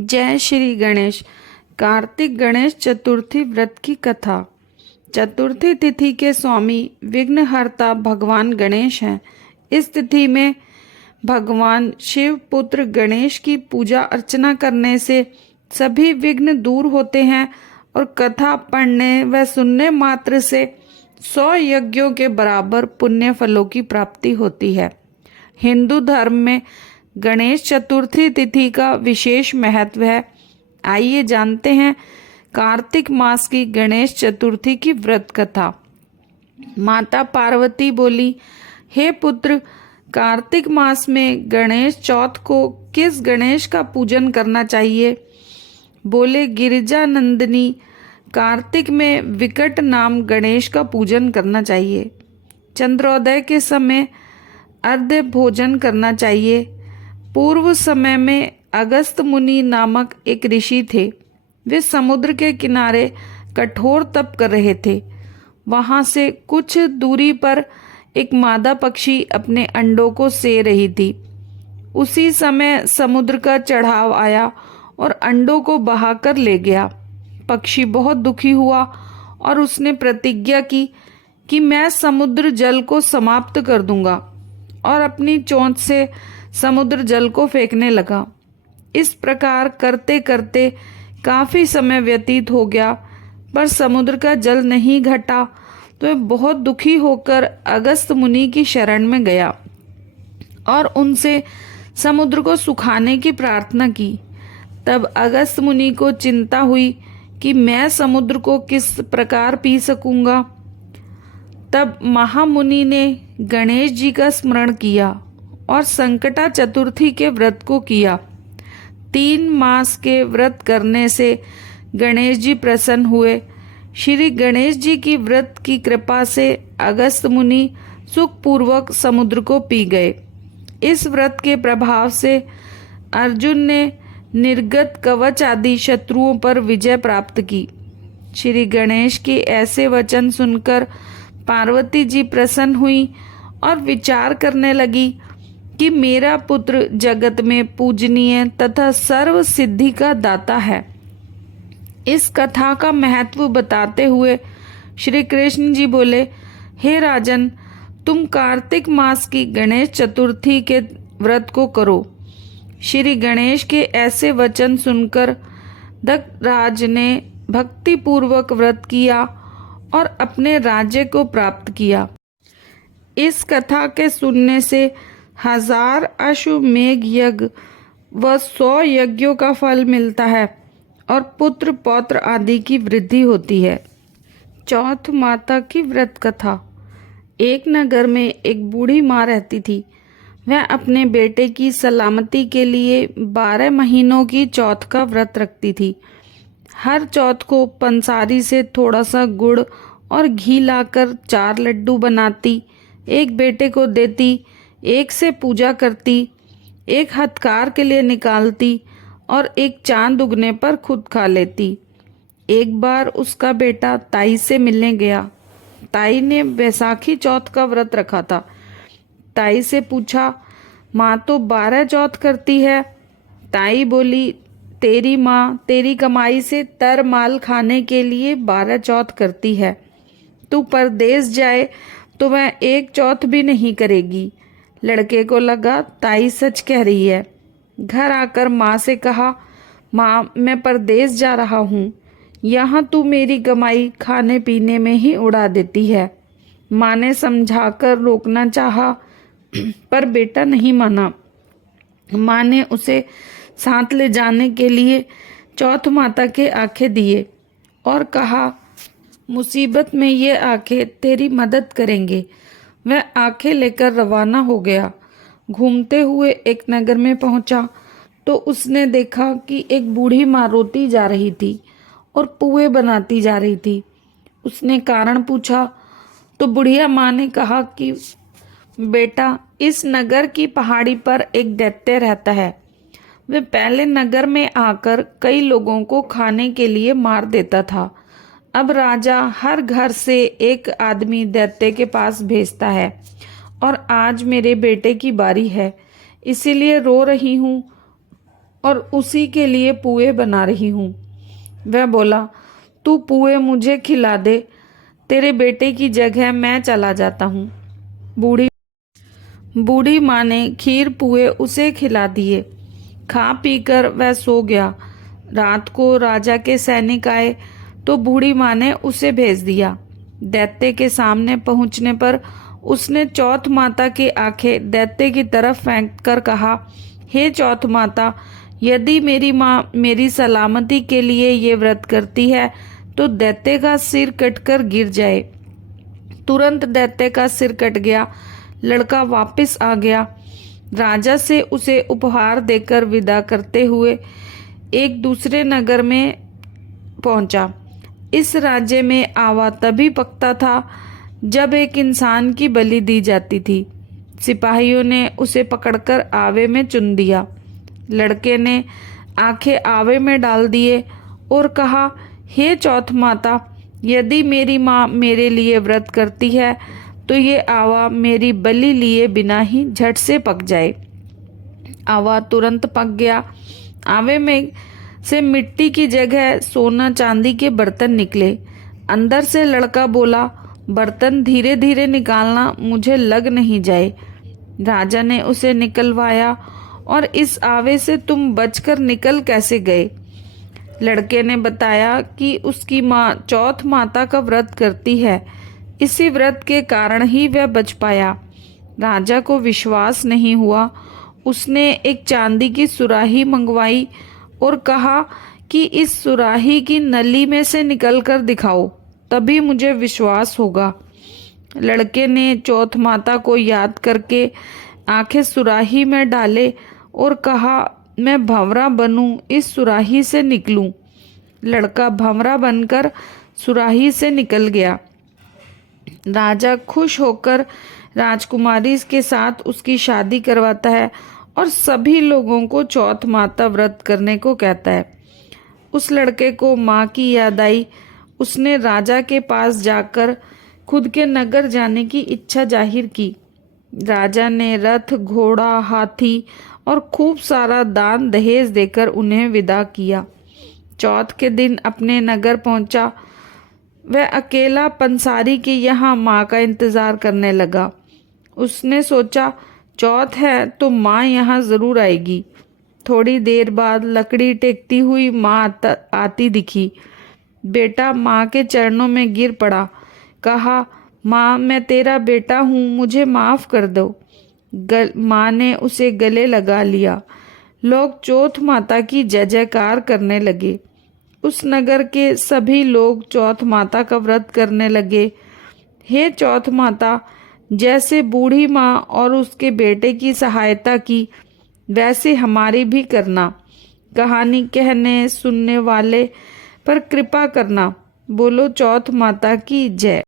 जय श्री गणेश। कार्तिक गणेश चतुर्थी व्रत की कथा। चतुर्थी तिथि के स्वामी विघ्नहर्ता भगवान गणेश हैं। इस तिथि में भगवान शिव पुत्र गणेश की पूजा अर्चना करने से सभी विघ्न दूर होते हैं और कथा पढ़ने व सुनने मात्र से 100 यज्ञों के बराबर पुण्य फलों की प्राप्ति होती है। हिंदू धर्म में गणेश चतुर्थी तिथि का विशेष महत्व है। आइए जानते हैं कार्तिक मास की गणेश चतुर्थी की व्रत कथा। माता पार्वती बोली, हे पुत्र, कार्तिक मास में गणेश चौथ को किस गणेश का पूजन करना चाहिए? बोले, गिरिजा नंदिनी, कार्तिक में विकट नाम गणेश का पूजन करना चाहिए। चंद्रोदय के समय अर्घ्य भोजन करना चाहिए। पूर्व समय में अगस्त मुनि नामक एक ऋषि थे। वे समुद्र के किनारे कठोर तप कर रहे थे। वहां से कुछ दूरी पर एक मादा पक्षी अपने अंडों को सें रही थी। उसी समय समुद्र का चढ़ाव आया और अंडों को बहाकर ले गया। पक्षी बहुत दुखी हुआ और उसने प्रतिज्ञा की कि मैं समुद्र जल को समाप्त कर दूंगा और अपनी चोंच से समुद्र जल को फेंकने लगा। इस प्रकार करते करते काफी समय व्यतीत हो गया, पर समुद्र का जल नहीं घटा तो वह बहुत दुखी होकर अगस्त मुनि की शरण में गया और उनसे समुद्र को सुखाने की प्रार्थना की। तब अगस्त मुनि को चिंता हुई कि मैं समुद्र को किस प्रकार पी सकूंगा। तब महामुनि ने गणेश जी का स्मरण किया और संकटा चतुर्थी के व्रत को किया। 3 मास के व्रत करने से गणेश जी प्रसन्न हुए। श्री गणेश जी की व्रत की कृपा से अगस्त मुनि सुखपूर्वक समुद्र को पी गए। इस व्रत के प्रभाव से अर्जुन ने निर्गत कवच आदि शत्रुओं पर विजय प्राप्त की। श्री गणेश के ऐसे वचन सुनकर पार्वती जी प्रसन्न हुई और विचार करने लगी कि मेरा पुत्र जगत में पूजनीय तथा सर्व सिद्धि का दाता है। इस कथा का महत्व बताते हुए श्री कृष्ण जी बोले, हे राजन, तुम कार्तिक मास की गणेश चतुर्थी के व्रत को करो। श्री गणेश के ऐसे वचन सुनकर दक्षराज ने भक्ति पूर्वक व्रत किया और अपने राज्य को प्राप्त किया। इस कथा के सुनने से 1000 अश्वमेघ यज्ञ व 100 यज्ञों का फल मिलता है और पुत्र पौत्र आदि की वृद्धि होती है। चौथ माता की व्रत कथा। एक नगर में एक बूढ़ी माँ रहती थी। वह अपने बेटे की सलामती के लिए 12 महीनों की चौथ का व्रत रखती थी। हर चौथ को पंसारी से थोड़ा सा गुड़ और घी लाकर 4 लड्डू बनाती, एक बेटे को देती, एक से पूजा करती, एक हथकार के लिए निकालती और एक चांद उगने पर खुद खा लेती। एक बार उसका बेटा ताई से मिलने गया। ताई ने बैसाखी चौथ का व्रत रखा था। ताई से पूछा, माँ तो 12 चौथ करती है। ताई बोली, तेरी माँ तेरी कमाई से तर माल खाने के लिए 12 चौथ करती है। तू परदेश जाए तो वह एक चौथ भी नहीं करेगी। लड़के को लगा ताई सच कह रही है। घर आकर माँ से कहा, माँ मैं परदेश जा रहा हूँ, यहाँ तू मेरी कमाई खाने पीने में ही उड़ा देती है। माँ ने समझाकर रोकना चाहा, पर बेटा नहीं माना। माँ ने उसे साथ ले जाने के लिए चौथ माता के आंखें दिए और कहा, मुसीबत में ये आंखें तेरी मदद करेंगे। वह आंखें लेकर रवाना हो गया। घूमते हुए एक नगर में पहुंचा तो उसने देखा कि एक बूढ़ी माँ रोती जा रही थी और पुए बनाती जा रही थी। उसने कारण पूछा तो बुढ़िया माँ ने कहा कि बेटा, इस नगर की पहाड़ी पर एक दैत्य रहता है। वह पहले नगर में आकर कई लोगों को खाने के लिए मार देता था। अब राजा हर घर से एक आदमी दैत्य के पास भेजता है और आज मेरे बेटे की बारी है, इसीलिए रो रही हूँ। और उसी के लिए पुए बना रही हूँ। वह बोला, तू पुए मुझे खिला दे, तेरे बेटे की जगह मैं चला जाता हूँ। बूढ़ी माँ ने खीर पुए उसे खिला दिए। खा पीकर वह सो गया। रात को राजा के सैनिक आए तो बूढ़ी माँ ने उसे भेज दिया। दैत्य के सामने पहुंचने पर उसने चौथ माता की आंखें दैत्य की तरफ फेंक कर कहा, हे चौथ माता, यदि मेरी माँ मेरी सलामती के लिए ये व्रत करती है तो दैत्य का सिर कटकर गिर जाए। तुरंत दैत्य का सिर कट गया। लड़का वापस आ गया। राजा से उसे उपहार देकर विदा करते हुए एक दूसरे नगर में पहुंचा। इस राज्य में आवा तभी पकता था जब एक इंसान की बलि दी जाती थी। सिपाहियों ने उसे पकड़कर आवे में चुन दिया। लड़के ने आंखें आवे में डाल दिए और कहा, हे चौथ माता, यदि मेरी माँ मेरे लिए व्रत करती है तो ये आवा मेरी बलि लिए बिना ही झट से पक जाए। आवा तुरंत पक गया। आवे में से मिट्टी की जगह सोना चांदी के बर्तन निकले। अंदर से लड़का बोला, बर्तन धीरे धीरे निकालना, मुझे लग नहीं जाए। राजा ने उसे निकलवाया और इस आवे से तुम बचकर निकल कैसे गए? लड़के ने बताया कि उसकी माँ चौथ माता का व्रत करती है, इसी व्रत के कारण ही वह बच पाया। राजा को विश्वास नहीं हुआ। उसने एक चांदी की सुराही मंगवाई और कहा कि इस सुराही की नली में से निकलकर दिखाओ, तभी मुझे विश्वास होगा। लड़के ने चौथ माता को याद करके आंखें सुराही में डाले और कहा, मैं भंवरा बनूं, इस सुराही से निकलूं। लड़का भंवरा बनकर सुराही से निकल गया। राजा खुश होकर राजकुमारी के साथ उसकी शादी करवाता है और सभी लोगों को चौथ माता व्रत करने को कहता है। उस लड़के को माँ की याद आई। उसने राजा के पास जाकर खुद के नगर जाने की इच्छा जाहिर की। राजा ने रथ, घोड़ा, हाथी और खूब सारा दान दहेज देकर उन्हें विदा किया। चौथ के दिन अपने नगर पहुंचा। वह अकेला पंसारी के यहाँ माँ का इंतजार करने लगा। उसने सोचा, चौथ है तो माँ यहाँ जरूर आएगी। थोड़ी देर बाद लकड़ी टेकती हुई माँ आती दिखी। बेटा माँ के चरणों में गिर पड़ा। कहा, माँ, मैं तेरा बेटा हूँ, मुझे माफ कर दो। माँ ने उसे गले लगा लिया। लोग चौथ माता की जय जयकार करने लगे। उस नगर के सभी लोग चौथ माता का व्रत करने लगे। हे चौथ माता, जैसे बूढ़ी माँ और उसके बेटे की सहायता की, वैसे हमारी भी करना। कहानी कहने सुनने वाले पर कृपा करना। बोलो चौथ माता की जय।